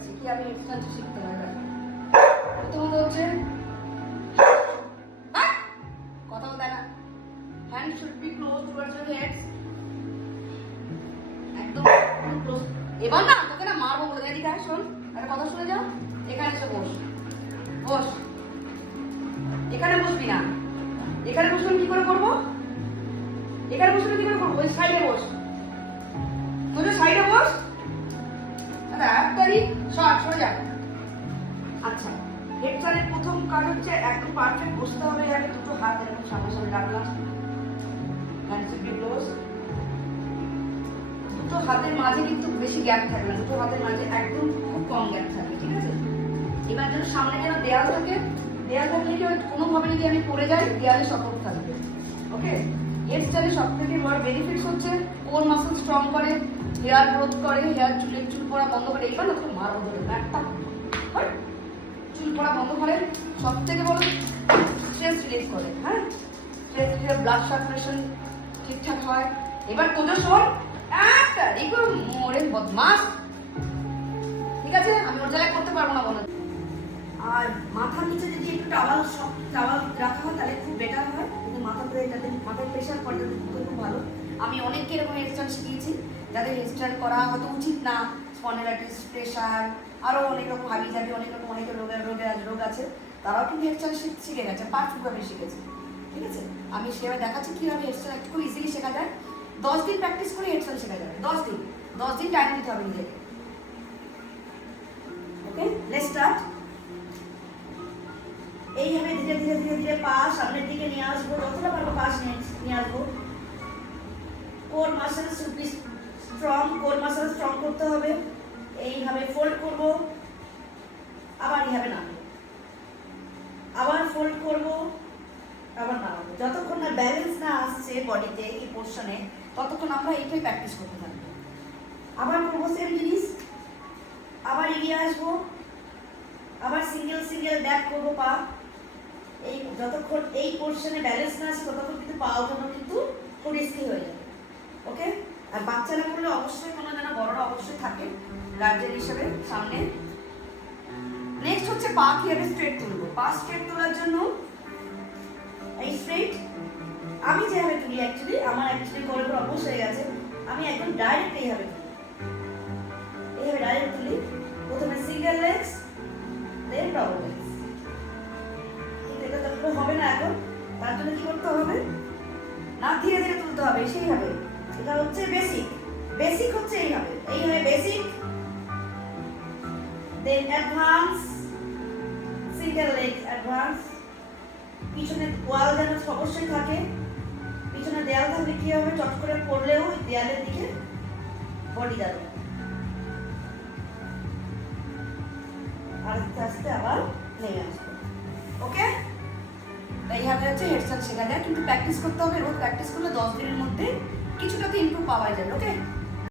দেখাচ্ছি কি আমি হেডস্ট্যান্ড শিখতে হয়। প্রথমত হচ্ছে কথা বলতে না, hand should be close towards your head, একদম ক্লোজ। এবার না তোকে না মারবো বলে দেয়, এদিকে শোন একটা কথা শুনে যাও। এখানে এসে বস, বস। এখানে বসবি না, এখানে বসলে কি করে করবো? এখানে বসলে কি করে করবো? ওই সাইডে বস, তুই সাইডে বস। আচ্ছা একটারই শর্ট সোজা। আচ্ছা হেডস্ট্যান্ডের প্রথম কাজ হচ্ছে একদম পারফেক্ট বসতে হবে। আগে দুটো হাত এরকম সামনাসামনি রাখলাম, হ্যান্ড শুড বি ক্লোজ। দুটো হাতের মাঝে কিন্তু বেশি গ্যাপ থাকবে না, দুটো হাতের মাঝে একদম খুব কম গ্যাপ থাকবে, ঠিক আছে? এবার যেন সামনে যেন দেয়াল থাকে, দেয়াল থাকলে কি কোনোভাবে যদি আমি পড়ে যাই দেয়ালে সাপোর্ট থাকবে। ওকে, হেডস্ট্যান্ডের সব থেকে বড় বেনিফিটস হচ্ছে কোর মাসল স্ট্রং করে, হেয়ার গ্রোথ করে, হেয়ার চুল পড়া বন্ধ করে। এইবার না তোকে মারবো ধরে একটা চুল পড়া বন্ধ করে, সব থেকে বড় স্ট্রেস রিলিজ করে। হ্যাঁ, স্ট্রেস রিলিজ, ব্লাড সার্কুলেশন ঠিকঠাক হয়। এবার তোদের শোন একটা দেখো মোরে বদমাস, ঠিক আছে? আমি ওর জায়গায় করতে পারবো না বলে। আর মাথার নিচে যদি একটু টাওয়াল রাখা হয় তাহলে খুব বেটার হয়, কিন্তু মাথাতে যাদের মাথায় প্রেশার পড়ে তাদের খুব ভালো। আমি অনেককে এরকম হেডস্ট্যান্ড শিখিয়েছি যাদের হেডস্ট্যান্ড করা হয়তো উচিত না, স্পন্ডিলাইটিস, প্রেশার, আরও অনেক রকম হাবি জাবি অনেক রকম অনেক রোগ আছে, তারাও কিন্তু হেডস্ট্যান্ড শিখে গেছে, পারফেক্টভাবে শিখেছে, ঠিক আছে? আমি সেভাবে দেখাচ্ছি কীভাবে হেডস্ট্যান্ড একটু খুব ইজিলি শেখা যায়। 10 দিন প্র্যাকটিস করে হেডস্ট্যান্ড শেখা যাবে। 10 দিন টাইম দিতে হবে নিজেকে। ওকে, লেটস স্টার্ট। এইভাবে ধীরে ধীরে ধীরে ধীরে পা সামনের দিকে নিয়ে আসবো, যতটা পারবো পা নিয়ে আসবো। Core muscle should be strong, core muscle strong করতে হবে। এইভাবে ফোল্ড করব, আবার এইভাবে নামবো, আবার ফোল্ড করব, আবার নামাবো। যতক্ষণ না ব্যালেন্স না আসছে বডিতে এই পোর্শনে ততক্ষণ আমরা এইটাই প্র্যাকটিস করতে থাকবো। আবার করবো সেম জিনিস, আবার এগিয়ে আসবো, আবার সিঙ্গেল ব্যাক করবো পা। এই যতক্ষণ এই পোর্শনে ব্যালেন্স না আসে ততক্ষণ কিন্তু পা ওঠানো কিন্তু খুব রিস্কি হয়ে যাবে। ওকে, আর বাচ্চারা করলে অবশ্যই কোনো যেন বড়রা অবশ্যই থাকে গার্জেন হিসেবে সামনে। নেক্সট হচ্ছে পা কিভাবে স্ট্রেট তুলবো। পা স্ট্রেট তোলার জন্য এই স্ট্রেট আমি যেভাবে তুলি, অ্যাকচুয়ালি আমার কোলের উপর অভ্যাস হয়ে গেছে, আমি একদম ডাইরেক্ট এইভাবে ডাইরেক্ট তুলি। প্রথমে সিঙ্গেল লেগস, দেন ডবল লেগস। এটা তো হবে না এখন, তার জন্য কি করতে হবে না, ধীরে ধীরে তুলতে হবে সেইভাবে। এটা হচ্ছে বেসিক হচ্ছে এইভাবে বেসিক, দেন অ্যাডভান্স, সিঙ্গেল লেগ অ্যাডভান্স। পিছনে ওয়াল যেন অবশ্যই থাকে, পিছনে দেয়াল থাকলে কি হবে, চট করে পড়লেও দেয়ালের দিকে বডি যাবে। আর আস্তে আস্তে আবার নেমে আসবে। ওকে, এইভাবে হচ্ছে হেডস্ট্যান্ড শেখা যায়, কিন্তু প্র্যাকটিস করতে হবে। রোজ প্র্যাকটিস করলে 10 দিনের মধ্যে কিছুটা তো ইমপ্রুভ পাওয়া যাবে। ওকে।